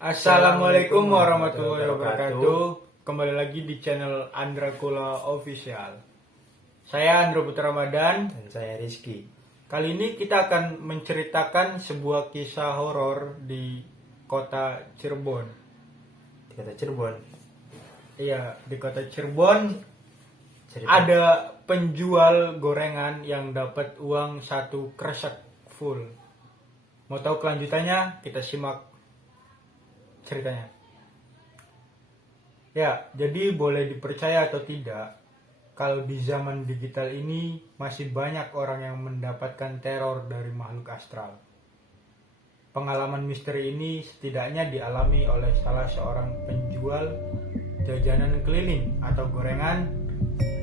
Assalamualaikum warahmatullahi wabarakatuh. Kembali lagi di channel Andrakula Official. Saya Andro Putra Ramadan Dan saya Rizky. Kali ini kita akan menceritakan sebuah kisah horor di kota Cirebon. Di kota Cirebon. Iya, di kota Cirebon Cerita. ada penjual gorengan yang dapat uang 1 kresek full. Mau tahu kelanjutannya? Kita simak ceritanya. Ya, jadi boleh dipercaya atau tidak, kalau di zaman digital ini masih banyak orang yang mendapatkan teror dari makhluk astral. Pengalaman misteri ini setidaknya dialami oleh salah seorang penjual jajanan keliling atau gorengan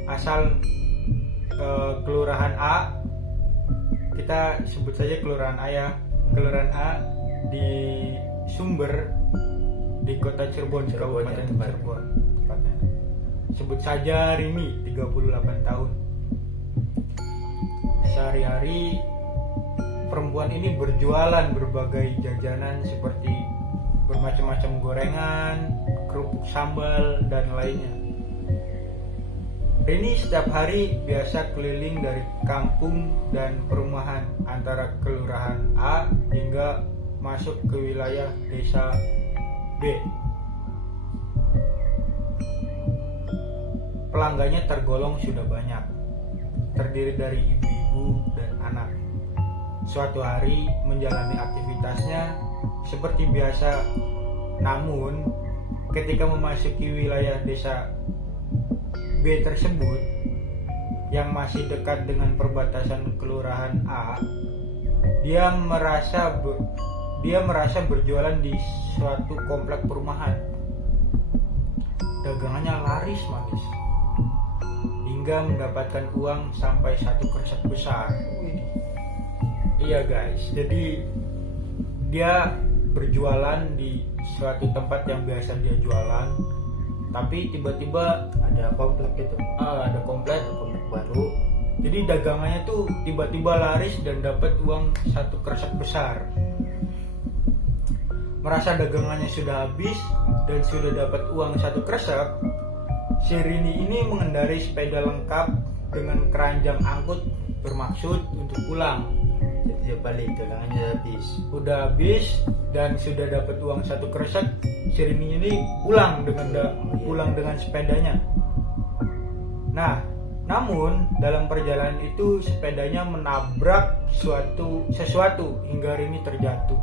asal Kelurahan A. Kita sebut saja Kelurahan A ya. Kelurahan A di Sumber di kota Cirebon, Kabupaten Cirebon tepatnya. Sebut saja Rini, 38 tahun. Sehari-hari perempuan ini berjualan berbagai jajanan seperti bermacam-macam gorengan, kerupuk sambal, dan lainnya. Rini setiap hari biasa keliling dari kampung dan perumahan antara Kelurahan A hingga masuk ke wilayah desa B. Pelanggannya tergolong sudah banyak, terdiri dari ibu-ibu dan anak. Suatu hari menjalani aktivitasnya seperti biasa, namun ketika memasuki wilayah desa B tersebut yang masih dekat dengan perbatasan Kelurahan A, dia merasa berjualan di suatu komplek perumahan. Dagangannya laris manis hingga mendapatkan uang sampai 1 kresek besar. Iya guys, jadi dia berjualan di suatu tempat yang biasa dia jualan, tapi tiba-tiba Ada komplek itu. ada komplek Baru. Jadi dagangannya tuh tiba-tiba laris dan dapat uang 1 kresek besar. Merasa dagangannya sudah habis dan sudah dapat uang 1 kresek, si Rini ini mengendarai sepeda lengkap dengan keranjang angkut bermaksud untuk pulang. Jadi dia balik, dagangannya habis. Udah habis dan sudah dapat uang 1 kresek, si Rini ini pulang dengan sepedanya. Nah, namun dalam perjalanan itu sepedanya menabrak sesuatu hingga Rini terjatuh.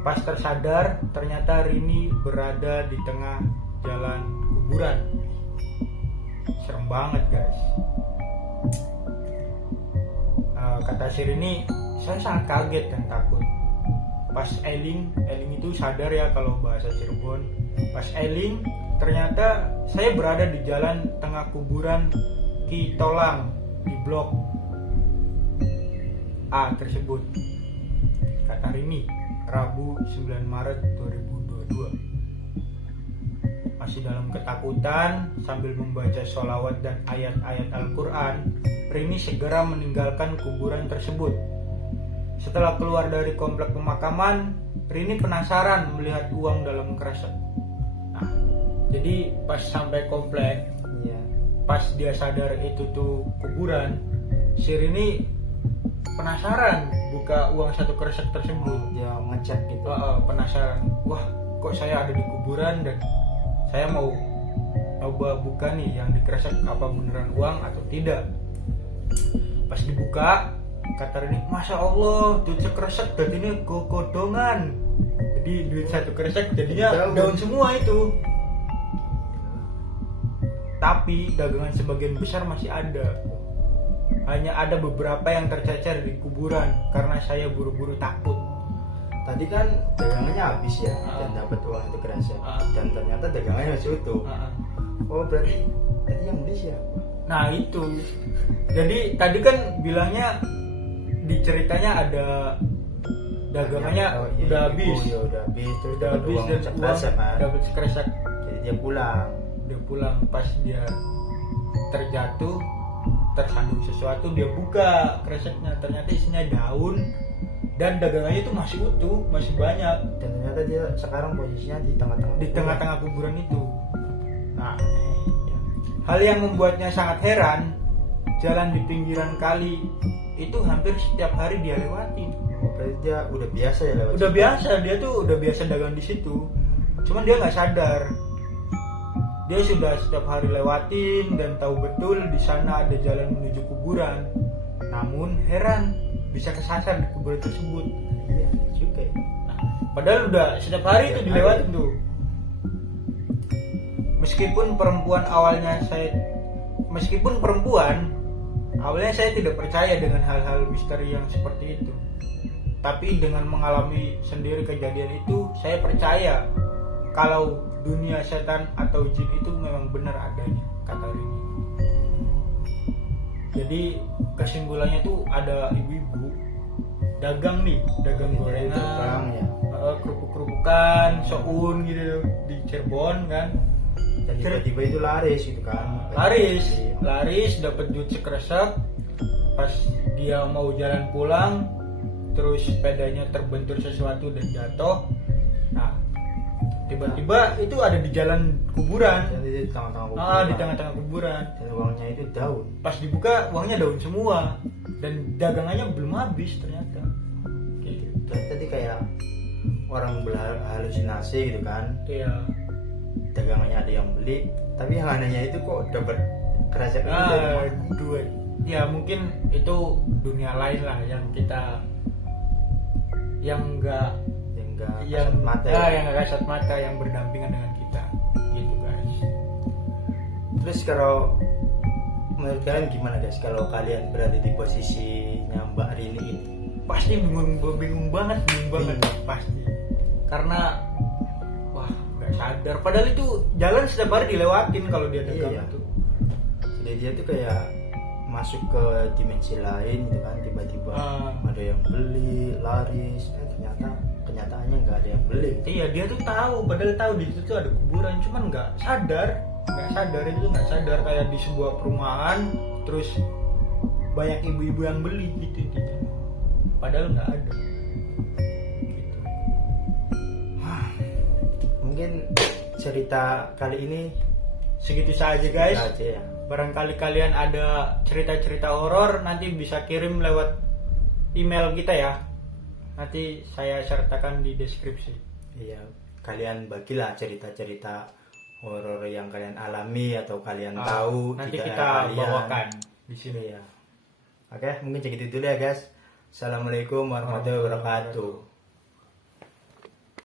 Pas tersadar, ternyata Rini berada di tengah jalan kuburan. Serem banget guys. Kata si Rini, saya sangat kaget dan takut. Pas eling itu sadar ya kalau bahasa Cirebon. Pas eling, ternyata saya berada di jalan tengah kuburan Kitolang di blok A tersebut. Kata Rini, Rabu 9 Maret 2022. Masih dalam ketakutan sambil membaca sholawat dan ayat-ayat Al-Quran, Rini segera meninggalkan kuburan tersebut. Setelah keluar dari komplek pemakaman, Rini penasaran melihat uang dalam kresek. Nah, jadi pas sampai komplek, pas dia sadar itu tuh kuburan, si Rini penasaran buka uang 1 kresek tersebut. Dia ngecek gitu. Penasaran, wah kok saya ada di kuburan dan saya mau coba buka nih yang di kresek, apa beneran uang atau tidak. Pas dibuka, kata Rini, Masya Allah, duit sekresek dan ini godongan. Jadi duit 1 kresek jadinya daun semua itu. Tapi dagangan sebagian besar masih ada. Hanya ada beberapa yang tercecer di kuburan karena saya buru-buru takut. Tadi kan dagangannya habis ya, dan dapat uang 1 kresek. Dan ternyata dagangannya masih utuh. Oh berarti tadi yang beli siapa? Nah itu. Jadi tadi kan bilangnya di ceritanya ada dagangannya udah habis. Udah habis, terus Udah dapat habis uang dan sekresek kan. dapat sekresek. Jadi dia pulang. Pas dia terjatuh tersandung sesuatu, dia buka kreseknya, ternyata isinya daun dan dagangannya itu masih utuh, masih banyak Dan ternyata dia sekarang posisinya di tengah-tengah. di tengah-tengah kuburan itu. Nah, hal yang membuatnya sangat heran, jalan di pinggiran kali itu hampir setiap hari dia lewatin. Berarti dia udah biasa ya lewat. Udah biasa, dia tuh udah biasa dagang di situ. Cuman dia nggak sadar. Dia sudah setiap hari lewatin dan tahu betul di sana ada jalan menuju kuburan. Namun heran, bisa kesasar di kuburan tersebut. Iya juga. Ya. Padahal udah setiap hari itu dilewatin tuh. Meskipun perempuan awalnya saya tidak percaya dengan hal-hal misteri yang seperti itu. Tapi dengan mengalami sendiri kejadian itu, saya percaya kalau dunia setan atau jin itu memang benar adanya, kata Rini. Jadi kesimpulannya tuh ada ibu-ibu dagang gorengan, Dagang ya. kerupuk-kerupukan, soun gitu di Cirebon kan. Dan tiba-tiba itu laris gitu kan. Laris dapat duit sekresek. Pas dia mau jalan pulang, terus sepedanya terbentur sesuatu dan jatuh. Nah, tiba-tiba itu ada di jalan kuburan. Jadi di tengah-tengah kuburan. Di tengah-tengah kuburan. Dan uangnya itu daun. Pas dibuka uangnya daun semua dan dagangannya belum habis ternyata. Gitu. Dan tadi kayak orang berhalusinasi gitu kan. Iya. Dagangannya ada yang beli, tapi yang anehnya itu kok dapat kerajaan itu dari mana? Duit. Ya mungkin itu dunia lain lah yang kita yang enggak Yang kasat mata ya. yang nggak kasat mata, yang berdampingan dengan kita gitu guys. Terus kalau menurut kalian gimana guys kalau kalian berada di posisinya Mbak Rini ini? Pasti bingung banget pasti, karena wah nggak sadar padahal itu jalan setiap hari dilewatin kalau dia dagang Iya. itu. Jadi dia tuh kayak masuk ke dimensi lain gitu kan, tiba-tiba ada yang beli, laris, ternyata kenyataannya nggak ada yang beli. Iya, dia tuh padahal tahu di situ tuh ada kuburan, cuman nggak sadar kayak di sebuah perumahan terus banyak ibu-ibu yang beli gitu. Padahal nggak ada. Gitu. Mungkin cerita kali ini Segitu saja guys. aja ya. Barangkali kalian ada cerita-cerita horor, nanti bisa kirim lewat email kita ya. Nanti saya sertakan di deskripsi. Iya, kalian bagilah cerita-cerita horor yang kalian alami atau kalian tahu. Nanti jika kita kalian bawakan di sini ya. Oke, mungkin segitu dulu ya guys. Assalamualaikum warahmatullahi wabarakatuh.